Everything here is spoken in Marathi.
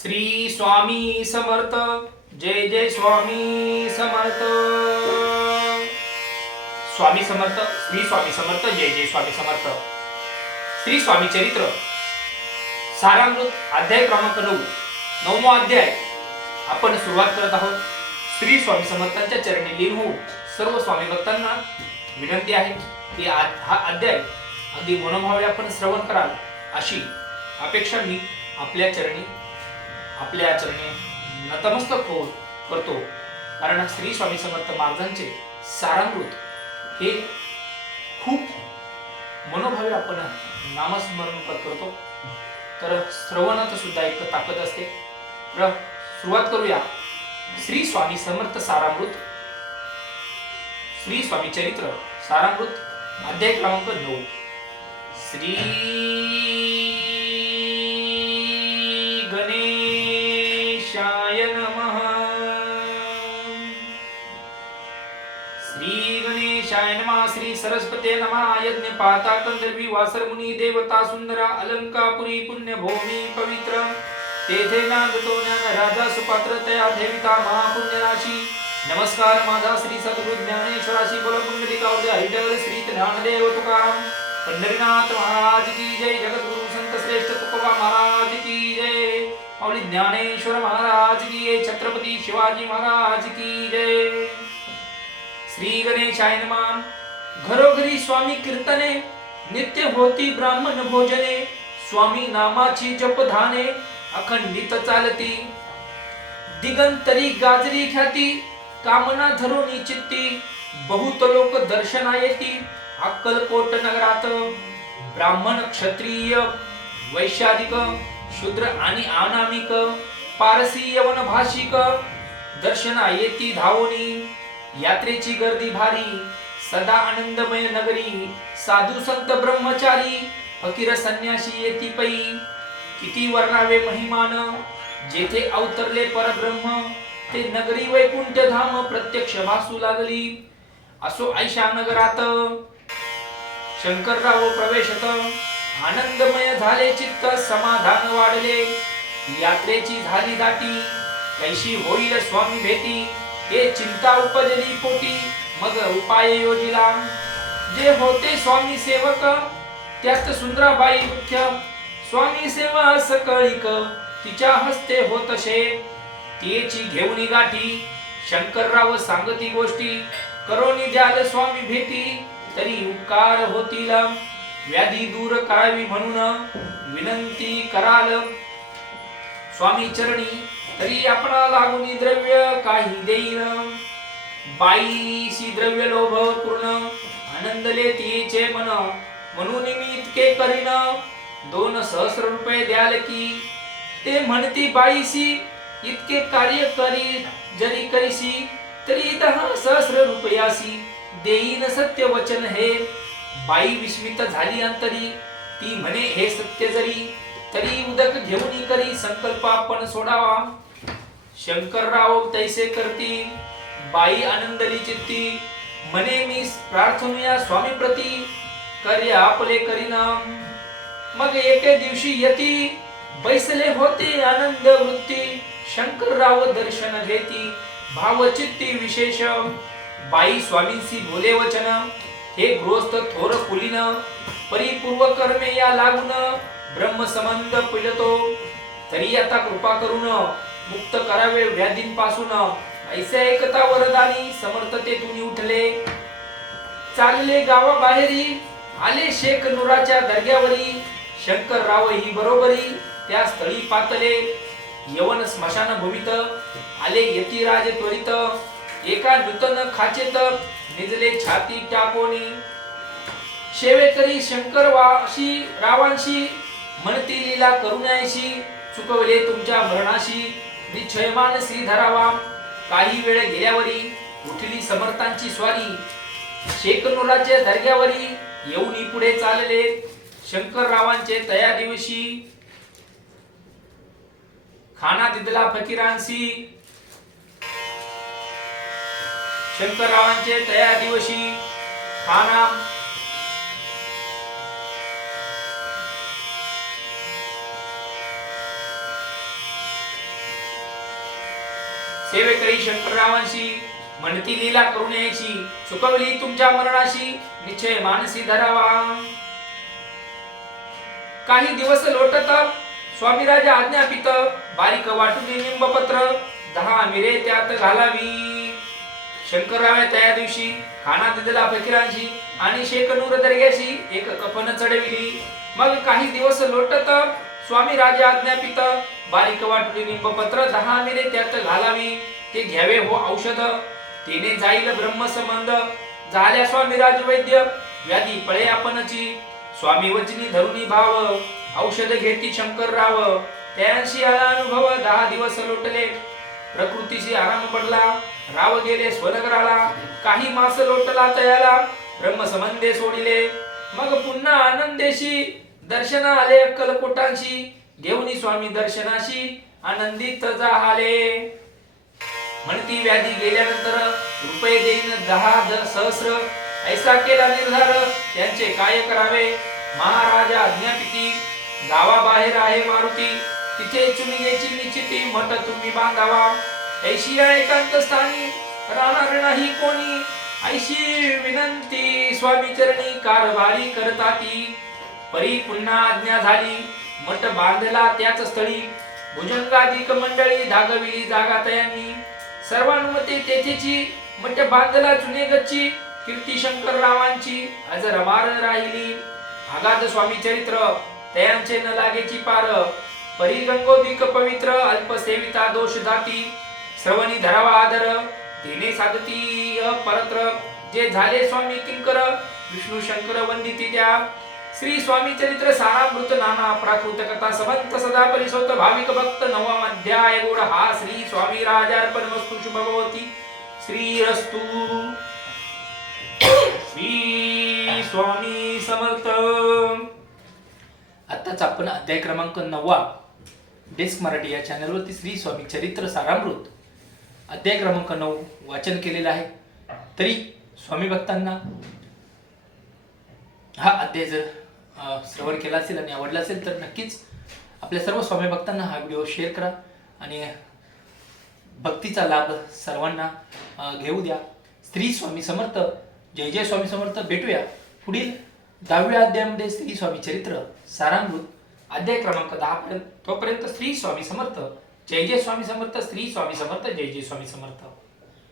श्री स्वामी समर्थ. जय जय स्वामी समर्थ. स्वामी समर्थ श्री स्वामी समर्थ जय जय स्वामी समर्थ. श्री स्वामी चरित्र. सारामृत अध्याय क्रमांक नऊ. नवमो अध्याय. आपण सुरुवात करत आहोत. श्री स्वामी समर्थांच्या चरणी लीन होऊन सर्व स्वामी भक्तांना विनंती आहे की हा अध्याय अगदी मनोभावे आपण श्रवण कराल अशी अपेक्षा मी आपल्या चरणी आपल्या आचरणे नतमस्तक होऊन करतो. कारण श्री स्वामी समर्थ महाराजांचे सारामृत हे खूप मनोभावे आपण नामस्मरण करतो. तर श्रवणात सुद्धा एक ताकद असते. तर सुरुवात करूया. श्री स्वामी समर्थ सारामृत. श्री स्वामी चरित्र सारामृत. अध्याय क्रमांक नऊ. श्री सरस्वते नमः यज्ञ पाता कंदर्वी वासर मुनी देवता सुंदरा अलंकापुरी पुण्य भूमी पवित्र। तेथे नागतो ज्ञान राजा सुपात्र तया देविता महापुण्यराशी नमस्कार माझा श्री सद्गुरु ज्ञानेश्वराशी बोल पुंडलिका हरिटवर श्री ज्ञानदेव तुकाराम। पंढरीनाथ महाराज की जय जगद्गुरु संत श्रेष्ठ तुकोबा महाराज की जय। माऊली ज्ञानेश्वर महाराज की जय छत्रपती शिवाजी महाराज की जय। श्री गणेशाय नमः। घरोघरी स्वामी कीर्तने नित्य होती ब्राह्मण भोजने स्वामी नामाची जपधाने अखंडित चालती. दिगंतरी गाजरी ख्याती कामना धरून चित्ती बहुत लोक दर्शना येती अक्कलकोट नगरात. ब्राह्मण क्षत्रिय वैशादिक शूद्र आणि अनामिक पारसी यवन भाषिक दर्शना येती धावोनी. यात्रेची गर्दी भारी सदा आनंदमय नगरी साधू संत ब्रह्मचारी फकीर संन्यासी येती पै. किती वर्णावे महिमान जेथे अवतरले परब्रह्म ते नगरी वैकुंठ धाम प्रत्यक्ष भासू लागली. असो ऐशा नगरात शंकरराव प्रवेशत आनंदमय झाले चित्त समाधान वाढले. यात्रेची झाली दाटी कैशी होईल स्वामी भेटी हे चिंता उपजली पोटी. मग उपाय योजिला. जे होते स्वामी सेवक त्यात सुंदराबाई मुख्य. स्वामी सेवा सकळीक तिच्या हस्ते होतशे तिची घेऊन गाठी शंकरराव सांगती गोष्टी. करोनी द्याल स्वामी भेटी तरी उपकार होतील. व्याधी दूर करावी म्हणून विनंती कराल. स्वामी चरणी तरी आपणा लागून द्रव्य काही देईन बाईशी द्रव्य लोभ पूर्ण आनंदले तिचे मन म्हणून मी इतके करीन. दोन सहस्र रुपये द्याल की ते म्हणती बाईशी इतके कार्य करी जरी करीशी तरी दहा सहस्र रुपयासी देईन सत्य वचन हे. बाई विस्मित झाली अंतरी ती म्हणे हे सत्य जरी तरी उदक घेऊन करी संकल्प आपण सोडावा. शंकरराव तैसे करतील बाई आनंदली चित्ती म्हणे मी प्रार्थनुया स्वामी प्रती करे आपले करीना मग एके दिवशी यती बैसले होते आनंद वृत्ती शंकरराव दर्शन घेती भावचित्ती विशेष. बाई स्वामींशी बोले वचन हे गृहस्थ थोर कुलीन परिपूर्व कर्मे या लागून ब्रह्म संबंध पिलतो. तरी आता कृपा करून मुक्त करावे व्याधींपासून ऐसे ऐकता वरदानी समर्थतेतून उठले. चालले गावाबाहेरी आले शेख नुराच्या दर्ग्यावरी. शंकरराव ही बरोबरी त्या स्थळी पातले. यवन स्मशान भूमित आले यतिराज त्वरित. एका नूतन खाचेत निजले छाती टाकोनी. शेवेकरी शंकर वाशी रावांशी म्हणती लीला करुणायशी चुकवले तुमच्या मरणाशी. निश्चयमान श्री धरावा काही वेळ गेल्यावरी उठली समर्थांची स्वारी शेकनुराच्या दर्ग्यावरी येऊनी पुढे चालले. शंकररावांचे तया दिवशी खाना दिदला फकीरांशी. शंकररावांचे तया दिवशी खाना सेवेकरी शंकररावांशी म्हणती लीला करून यायची चुकवली तुमच्या मरणाशी निश्चय मानसी धरावा. काही दिवस लोटत स्वामी राजा आज्ञा पित बारीक वाटून निंबपत्र दहा मिरे त्यात घालावी. शंकरराव त्या दिवशी खाना दिलेला फकीरांशी आणि शेख नूर दर्ग्याशी एक कफन चढविली. मग काही दिवस लोटत स्वामी राजे आज्ञापित. बारीक वाटली निंबपत्र दहा मिरे त्यात घालावी. ते घ्यावे हो औषध. तिने जाईल ब्रह्मसंबंध झाल्या स्वामी राज वैद्य व्याधी पळे आपणची. स्वामी वचनी धरुणी भाव औषध घेती शंकरराव त्यांशी आला अनुभव दहा दिवस लोटले. प्रकृतीशी आराम पडला. राव गेले स्वनगराला. काही मास लोटला तयाला. ब्रह्मसंबंधे सोडिले. मग पुन्हा आनंदेशी दर्शना आले अक्कलकोटांशी घेऊनी स्वामी दर्शनाशी आनंदित जाहाले म्हणती व्याधी गेल्यानंतर रुपये देईन दहा द- सहस्र ऐसा केला निर्धार त्यांचे काय करावे? महाराजा आज्ञापिती गावाबाहेर आहे मारुती तिथे चुनियेची निश्चिती मठ तुम्ही बांधावा. ऐशिया एकांत स्थानी राहणार नाही कोणी. ऐशी विनंती स्वामी चरणी कारभारी करताती. परी पुन्हा आज्ञा झाली. मठ बांधला त्याच स्थळी. भुजंगाधिक मंडळी धागविली जागा तयांनी. सर्वानुमते तेथेची मठ बांधला जुने गच्ची. कीर्ती शंकर रावांची आज रमार राहिली. भागात स्वामी चरित्र तयांचे न लागेची पार. परी गंगोदिक पवित्र अल्पसेविता दोष दाती श्रवणी धरावा आदर तिने साधती परत्र. जे झाले स्वामी किंकर विष्णू शंकर वंदिती त्या. श्री स्वामी चरित्र सारामृत नाना प्राकृत कथा समंत सदा परिसोत भाविक भक्त नवम अध्याय गोड हा श्री स्वामी राजार्पण वस्तु शुभ भवती श्री रस्तु श्री स्वामी समर्थ। आताच आपण अध्याय क्रमांक नववा डेस्क मराठी या चॅनलवरती श्री स्वामी चरित्र सारामृत अध्याय क्रमांक नऊ वाचन केलेलं आहे. तरी स्वामी भक्तांना हा अध्याय जर श्रवण केला असेल आणि आवडला असेल तर नक्कीच आपल्या सर्व स्वामी भक्तांना हा व्हिडिओ शेअर करा आणि भक्तीचा लाभ सर्वांना घेऊ द्या. स्त्री स्वामी समर्थ जय जय स्वामी समर्थ भेटूया पुढील दहाव्या अध्यायामध्ये श्री स्वामी चरित्र सारामृत अध्याय क्रमांक दहा पर्यंत तोपर्यंत स्त्री स्वामी समर्थ जय जय स्वामी समर्थ स्त्री स्वामी समर्थ जय जय स्वामी समर्थ.